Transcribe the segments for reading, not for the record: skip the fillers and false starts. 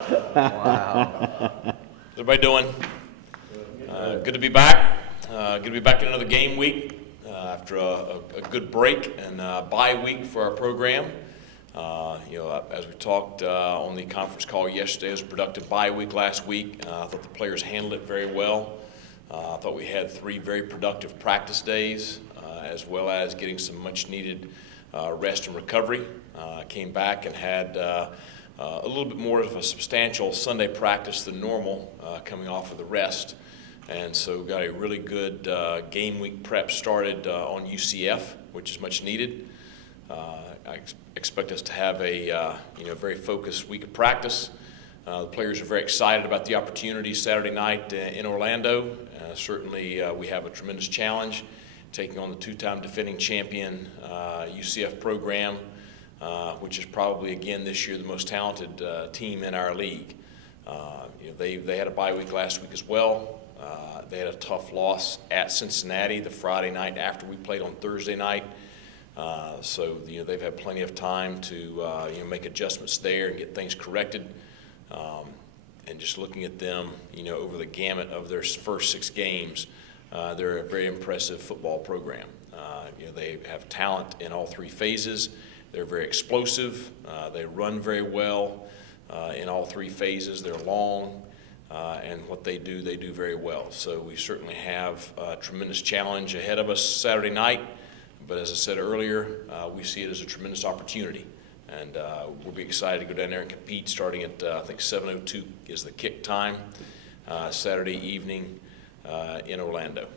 Wow. Everybody doing? Good to be back. Good to be back in another game week after a good break and bye week for our program. As we talked on the conference call yesterday, it was a productive bye week last week. I thought the players handled it very well. I thought we had 3 very productive practice days, as well as getting some much needed rest and recovery. Came back and had a little bit more of a substantial Sunday practice than normal coming off of the rest. And so got a really good game week prep started on UCF, which is much needed. I expect us to have a very focused week of practice. The players are very excited about the opportunity Saturday night in Orlando. Certainly we have a tremendous challenge taking on the 2-time defending champion UCF program, which is probably, again, this year the most talented team in our league. They had a bye week last week as well. They had a tough loss at Cincinnati the Friday night after we played on Thursday night. So they've had plenty of time to make adjustments there and get things corrected. And just looking at them, over the gamut of their first 6 games, they're a very impressive football program. They have talent in all 3 phases. They're very explosive. They run very well in all 3 phases. They're long, and what they do very well. So we certainly have a tremendous challenge ahead of us Saturday night. But as I said earlier, we see it as a tremendous opportunity. And we'll be excited to go down there and compete starting at, I think, 7:02 is the kick time Saturday evening in Orlando.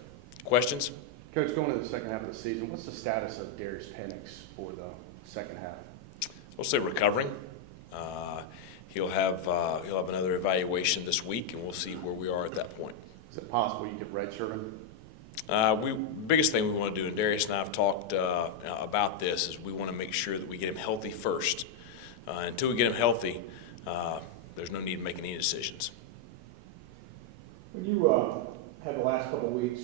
Questions? Coach, going into the second half of the season, what's the status of Darius Penix for the second half? We'll say recovering. He'll have another evaluation this week, and we'll see where we are at that point. Is it possible you could redshirt him? Biggest thing we want to do, and Darius and I have talked about this, is we want to make sure that we get him healthy first. Until we get him healthy, there's no need to make any decisions. When you had the last couple of weeks,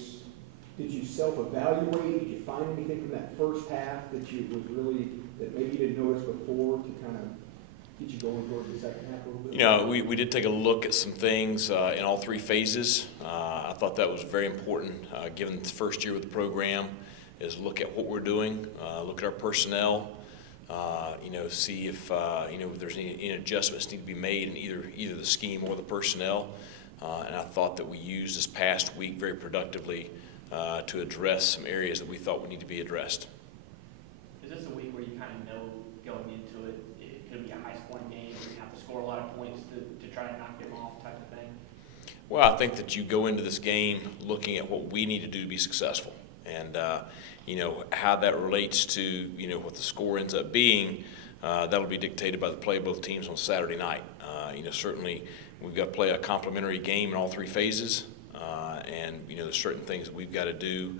did you self-evaluate? Did you find anything from that first half that maybe you didn't notice before to kind of get you going towards the second half a little bit? We did take a look at some things in all 3 phases. I thought that was very important, given the first year with the program, is look at what we're doing, look at our personnel, see if there's any adjustments need to be made in either the scheme or the personnel. And I thought that we used this past week very productively to address some areas that we thought would need to be addressed. Is this a week where you kind of know going into it, it's going to be a high-scoring game, or you have to score a lot of points to try to knock them off type of thing? Well, I think that you go into this game looking at what we need to do to be successful. And, how that relates to, what the score ends up being, that'll be dictated by the play of both teams on Saturday night. Certainly we've got to play a complementary game in all 3 phases. And there's certain things that we've got to do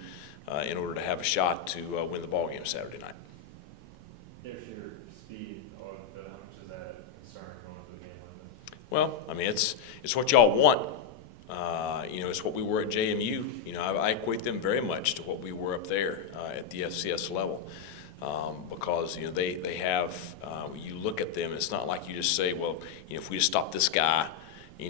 in order to have a shot to win the ball game Saturday night. There's your speed, how much is that concern going into the game like this? Well, it's what y'all want. It's what we were at JMU. I equate them very much to what we were up there at the FCS level, because they have. When you look at them, it's not like you just say, well, if we just stop this guy, we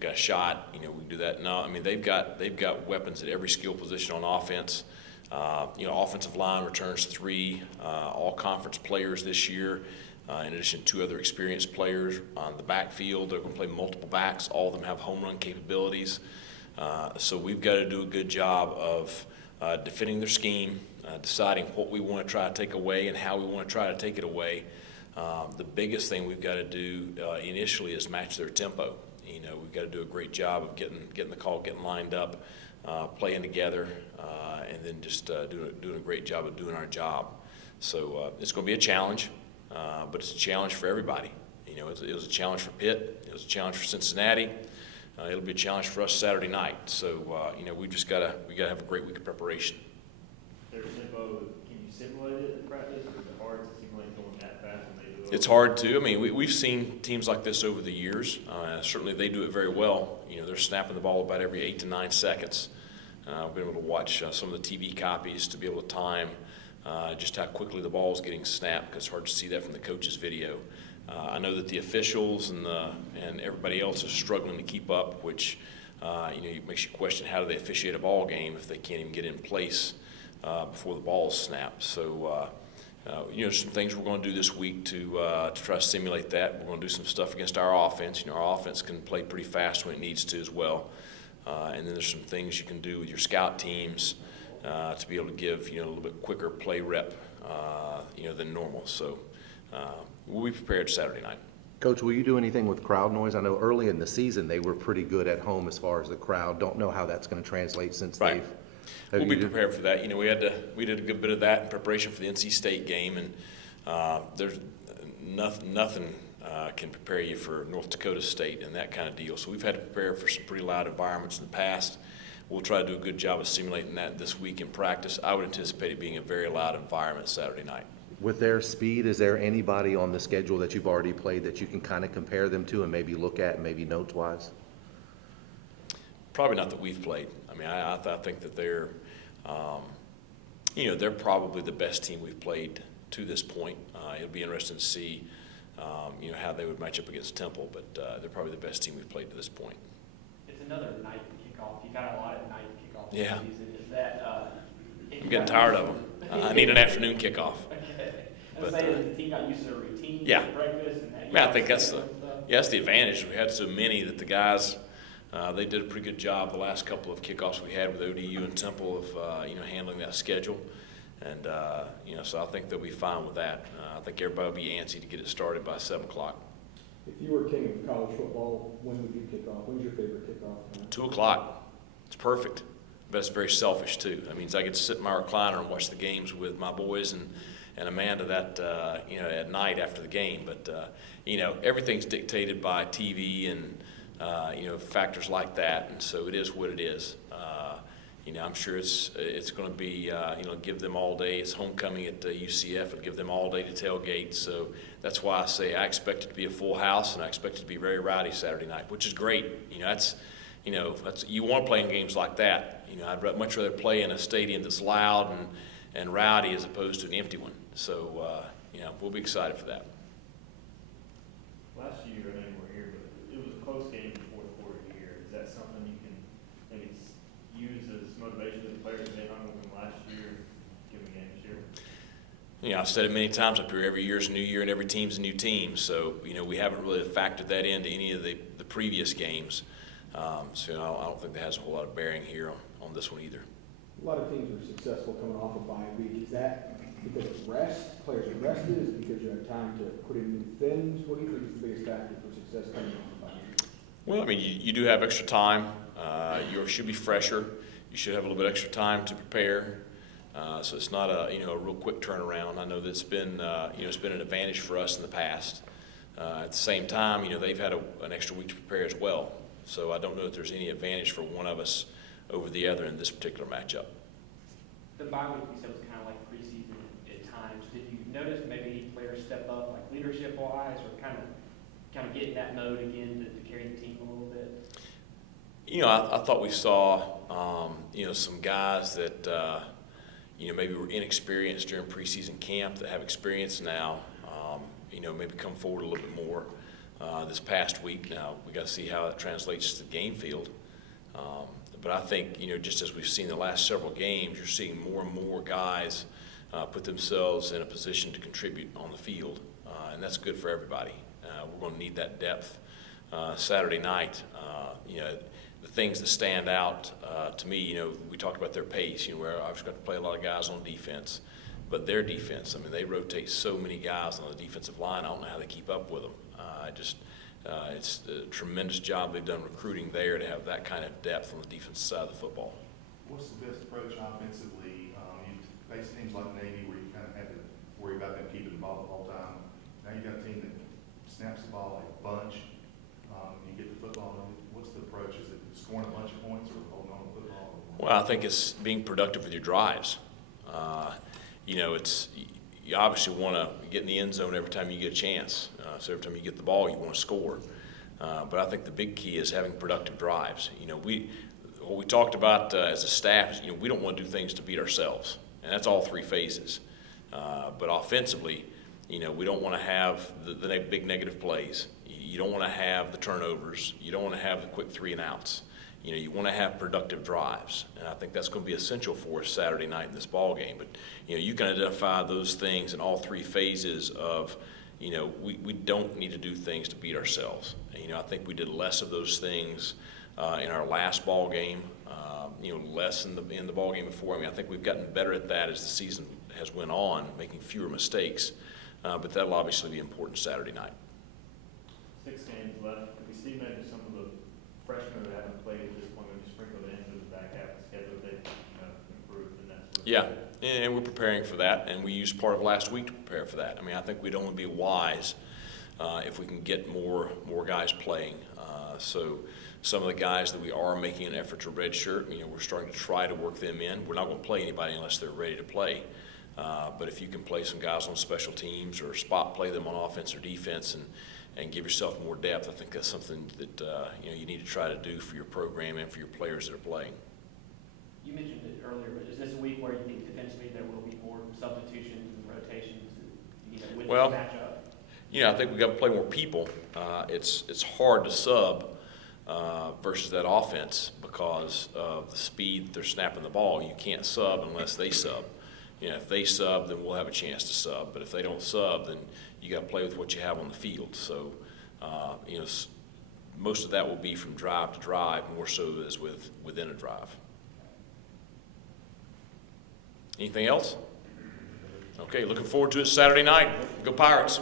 got a shot. We can do that. No, they've got weapons at every skill position on offense. Offensive line returns 3 all-conference players this year. In addition to 2 other experienced players on the backfield. They're going to play multiple backs. All of them have home run capabilities. So we've got to do a good job of defending their scheme, deciding what we want to try to take away and how we want to try to take it away. The biggest thing we've got to do initially is match their tempo. We've got to do a great job of getting the call, getting lined up, playing together, and then just doing a great job of doing our job. So it's going to be a challenge. But it's a challenge for everybody. It was a challenge for Pitt. It was a challenge for Cincinnati. It'll be a challenge for us Saturday night. So we gotta have a great week of preparation. Their tempo, can you simulate it in practice, or is it hard to simulate going that fast when they do it? It's hard to. We've seen teams like this over the years. Certainly they do it very well. They're snapping the ball about every 8 to 9 seconds. I've been able to watch some of the TV copies to be able to time just how quickly the ball is getting snapped, because it's hard to see that from the coach's video. I know that the officials and everybody else is struggling to keep up, which it makes you question how do they officiate a ball game if they can't even get in place before the ball is snapped. So, some things we're going to do this week to try to simulate that. We're going to do some stuff against our offense. Our offense can play pretty fast when it needs to as well. And then there's some things you can do with your scout teams to be able to give a little bit quicker play rep than normal. So we'll be prepared Saturday night. Coach, will you do anything with crowd noise? I know early in the season they were pretty good at home as far as the crowd. Don't know how that's going to translate since Right. they've. We'll be prepared for that. We did a good bit of that in preparation for the NC State game, and there's nothing can prepare you for North Dakota State and that kind of deal. So we've had to prepare for some pretty loud environments in the past. We'll try to do a good job of simulating that this week in practice. I would anticipate it being a very loud environment Saturday night. With their speed, is there anybody on the schedule that you've already played that you can kind of compare them to and maybe look at, maybe notes-wise? Probably not that we've played. I mean, I think that they're, they're probably the best team we've played to this point. It'll be interesting to see, how they would match up against Temple, but they're probably the best team we've played to this point. It's another night kickoff. You got a lot of night kickoffs this Yeah. season. Is that, I'm getting tired of them. I need an afternoon kickoff. Okay. I But, was saying, the team got used to a routine, Yeah. breakfast, and that. I mean, I think that's the advantage. We had so many that the guys, they did a pretty good job the last couple of kickoffs we had with ODU and Temple of, handling that schedule. And, so I think they'll be fine with that. I think everybody will be antsy to get it started by 7 o'clock. If you were king of college football, when would you kick off? When's your favorite kickoff time? 2 o'clock. It's perfect. But it's very selfish, too. That means I get to sit in my recliner and watch the games with my boys and Amanda that, at night after the game. But, everything's dictated by TV and, factors like that. And so it is what it is. I'm sure it's going to be, give them all day. It's homecoming at UCF. It'll give them all day to tailgate. So that's why I say I expect it to be a full house, and I expect it to be very rowdy Saturday night, which is great. That's you want to play in games like that. I'd much rather play in a stadium that's loud and rowdy as opposed to an empty one. So, we'll be excited for that. Last year, I know you weren't here, but it was a close game in the fourth quarter here. Is that something you can maybe use as motivation to the players that they hung with them last year, given the game this year? I've said it many times up here, every year's a new year and every team's a new team. So, we haven't really factored that into any of the previous games. So, I don't think that has a whole lot of bearing here on this one either. A lot of teams are successful coming off a bye week. Is that because of rest, players are rested? Is it because you have time to put in new things? What do you think is the biggest factor for success coming off a bye week? Well, I mean, you do have extra time. You should be fresher. You should have a little bit extra time to prepare. So it's not a real quick turnaround. I know that it's been an advantage for us in the past. At the same time, they've had an extra week to prepare as well. So I don't know that there's any advantage for one of us over the other in this particular matchup. The bye week, you said, was kind of like preseason at times. Did you notice maybe any players step up, like leadership-wise, or kind of get in that mode again to carry the team a little bit? I thought we saw, some guys that, maybe were inexperienced during preseason camp that have experience now, maybe come forward a little bit more this past week. Now, we got to see how it translates to the game field. But I think, just as we've seen the last several games, you're seeing more and more guys put themselves in a position to contribute on the field, and that's good for everybody. We're going to need that depth Saturday night. The things that stand out to me, we talked about their pace, where I've got to play a lot of guys on defense, but their defense, I mean, they rotate so many guys on the defensive line, I don't know how they keep up with them. It's a tremendous job they've done recruiting there to have that kind of depth on the defensive side of the football. What's the best approach offensively? You face teams like Navy where you kind of had to worry about them keeping the ball the whole time. Now you got a team that snaps the ball like a bunch. You get the football. What's the approach? Is it scoring a bunch of points or holding on to the football? Well, I think it's being productive with your drives. You obviously want to get in the end zone every time you get a chance. So every time you get the ball, you want to score. But I think the big key is having productive drives. What we talked about as a staff is, we don't want to do things to beat ourselves, and that's all three phases. But offensively, You know, we don't want to have the big negative plays. You don't want to have the turnovers. You don't want to have the quick 3 and outs. You know, you want to have productive drives, and I think that's going to be essential for us Saturday night in this ball game. But, you know, you can identify those things in all 3 phases of, you know, we don't need to do things to beat ourselves. And, you know, I think we did less of those things in our last ball game, you know, less in the ball game before. I mean, I think we've gotten better at that as the season has went on, making fewer mistakes. But that'll obviously be important Saturday night. 6 games left. Could we see maybe some of the freshmen that haven't played at this point, maybe sprinkle it into the back half of the schedule if they improve and that sort of Yeah, thing? and we're preparing for that, and we used part of last week to prepare for that. I mean, I think we'd only be wise if we can get more guys playing. So some of the guys that we are making an effort to redshirt, you know, we're starting to try to work them in. We're not going to play anybody unless they're ready to play. But if you can play some guys on special teams or spot play them on offense or defense and give yourself more depth, I think that's something that you know, you need to try to do for your program and for your players that are playing. You mentioned it earlier, but is this a week where you think defensively there will be more substitutions and rotations, you know, with Well, this matchup? You know, I think we've got to play more people. It's hard to sub versus that offense because of the speed they're snapping the ball. You can't sub unless they sub. You know, if they sub, then we'll have a chance to sub. But if they don't sub, then you got to play with what you have on the field. So, you know, most of that will be from drive to drive, more so as within a drive. Anything else? Okay, looking forward to it Saturday night. Go Pirates.